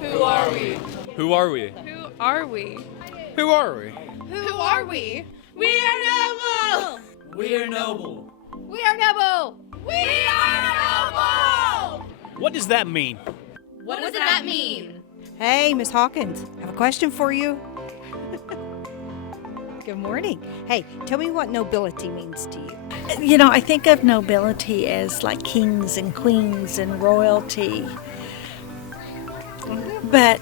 Who are we? Who are we? Who are we? Who are we? Who are we? We are noble! We are noble. We are noble! We are noble! What does that mean? What does that mean? Hey, Miss Hawkins, I have a question for you. Good morning. Hey, tell me what nobility means to you. You know, I think of nobility as like kings and queens and royalty. But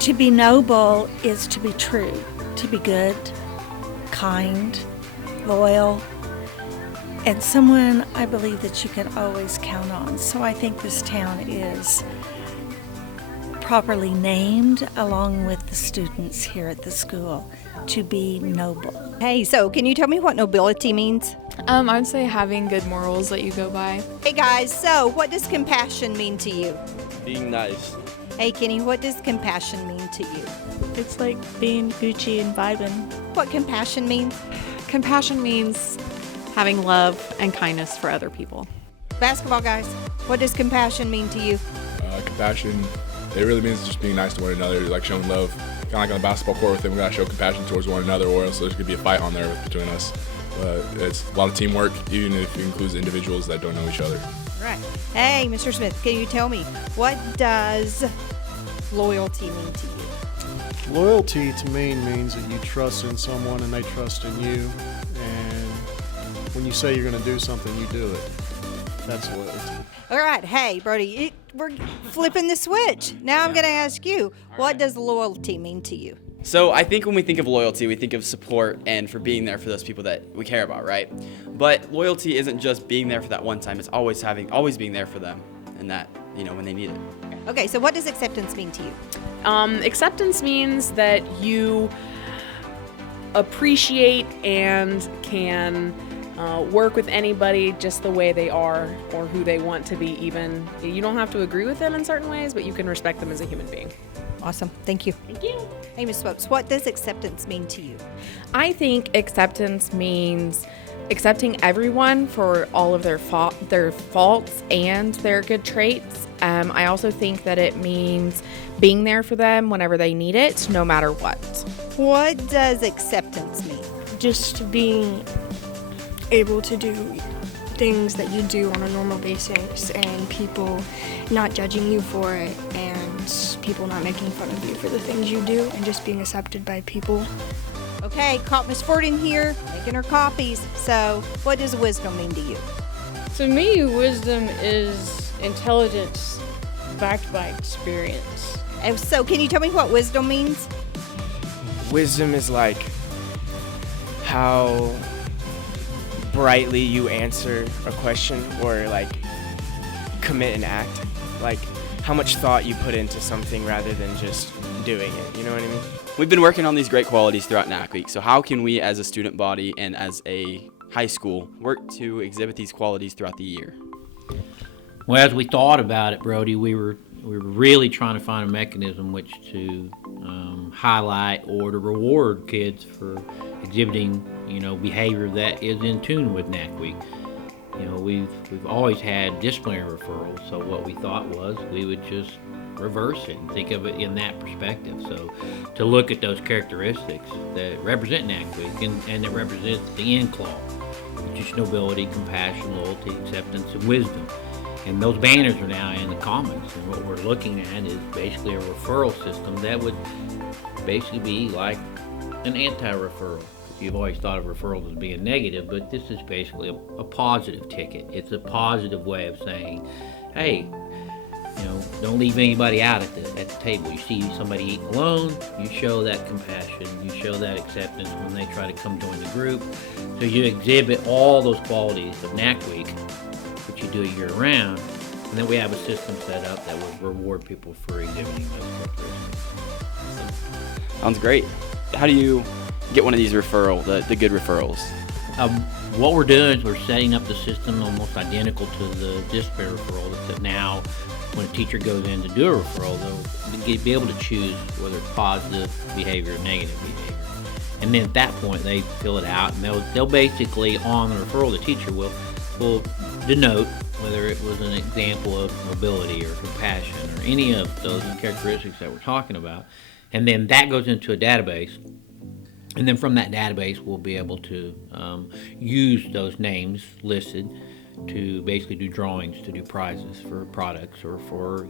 to be noble is to be true, to be good, kind, loyal, and someone I believe that you can always count on. So I think this town is properly named, along with the students here at the school, to be noble. Hey, so can you tell me what nobility means? I'd say having good morals that you go by. Hey guys, so what does compassion mean to you? Being nice. Hey Kenny, what does compassion mean to you? It's like being Gucci and vibing. What compassion means? Compassion means having love and kindness for other people. Basketball guys, what does compassion mean to you? Compassion, it really means just being nice to one another, like showing love. Kind of like on the basketball court with them, we gotta show compassion towards one another, or else there's gonna be a fight on there between us. But it's a lot of teamwork, even if it includes individuals that don't know each other. Right. Hey, Mr. Smith, can you tell me, what does loyalty mean to you? Loyalty to me means that you trust in someone and they trust in you. And when you say you're going to do something, you do it. That's loyalty. All right. Hey, Brody, we're flipping the switch. Now I'm going to ask you, what does loyalty mean to you? So I think when we think of loyalty, we think of support and for being there for those people that we care about, right? But loyalty isn't just being there for that one time. It's always being there for them, and that, when they need it. Okay, so what does acceptance mean to you? Acceptance means that you appreciate and can work with anybody just the way they are or who they want to be even. You don't have to agree with them in certain ways, but you can respect them as a human being. Awesome. Thank you. Thank you. Hey, Ms. Swopes, what does acceptance mean to you? I think acceptance means accepting everyone for all of their faults and their good traits. I also think that it means being there for them whenever they need it, no matter what. What does acceptance mean? Just being able to do things that you do on a normal basis and people not judging you for it and people not making fun of you for the things you do and just being accepted by people. Okay, caught Miss Ford in here making her copies. So what does wisdom mean to you? To me, wisdom is intelligence backed by experience. And so can you tell me what wisdom means? Wisdom is like how brightly you answer a question or like commit an act. Like how much thought you put into something rather than just doing it. You know what I mean? We've been working on these great qualities throughout NAC Week. So how can we as a student body and as a high school work to exhibit these qualities throughout the year? Well, as we thought about it, Brody, we were really trying to find a mechanism which to highlight or to reward kids for exhibiting, behavior that is in tune with NAC Week. We've always had disciplinary referrals, so what we thought was we would just reverse it and think of it in that perspective. So to look at those characteristics that represent NAC Week and that represents the end clause, which is nobility, compassion, loyalty, acceptance, and wisdom. And those banners are now in the commons, and what we're looking at is basically a referral system that would basically be like an anti-referral. You've always thought of referrals as being negative, but this is basically a positive ticket. It's a positive way of saying, hey, don't leave anybody out at the table. You see somebody eating alone, you show that compassion, you show that acceptance when they try to come join the group. So you exhibit all those qualities of NAC Week, which you do year round, and then we have a system set up that would reward people for exhibiting those characteristics. Sounds great. How do you get one of these the good referrals? What we're doing is we're setting up the system almost identical to the disciplinary referral, except now when a teacher goes in to do a referral, they'll be able to choose whether it's positive behavior or negative behavior. And then at that point, they fill it out, and they'll basically, on the referral, the teacher will denote whether it was an example of nobility or compassion or any of those characteristics that we're talking about. And then that goes into a database. And then from that database, we'll be able to use those names listed to basically do drawings, to do prizes for products or for,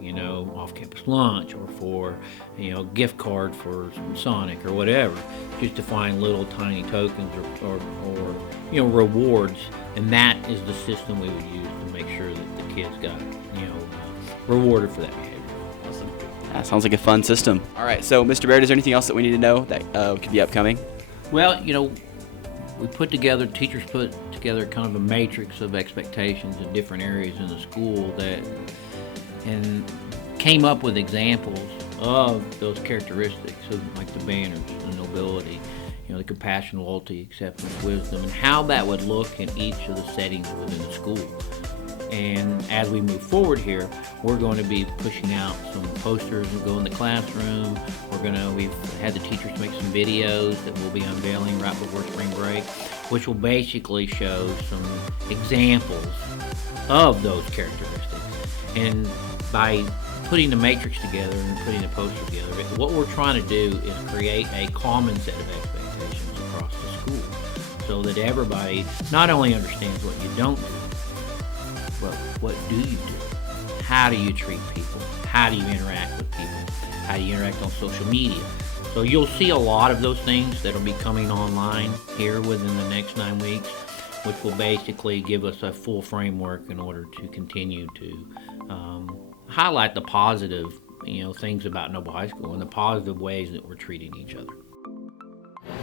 off-campus lunch or for, gift card for Sonic or whatever, just to find little tiny tokens or rewards. And that is the system we would use to make sure that the kids got, rewarded for that behavior. Awesome. That sounds like a fun system. All right, so Mr. Baird, is there anything else that we need to know that could be upcoming? Well, teachers put together kind of a matrix of expectations in different areas in the school and came up with examples of those characteristics, of like the banners, the nobility, the compassion, loyalty, acceptance, wisdom, and how that would look in each of the settings within the school. And as we move forward here, we're going to be pushing out some posters that go in the classroom. We've had the teachers make some videos that we'll be unveiling right before spring break, which will basically show some examples of those characteristics. And by putting the matrix together and putting the poster together, what we're trying to do is create a common set of expectations across the school so that everybody not only understands what you don't do, but what do you do? How do you treat people? How do you interact with people? How do you interact on social media? So you'll see a lot of those things that will be coming online here within the next 9 weeks, which will basically give us a full framework in order to continue to highlight the positive, things about Noble High School and the positive ways that we're treating each other.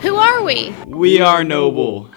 Who are we? We are Noble.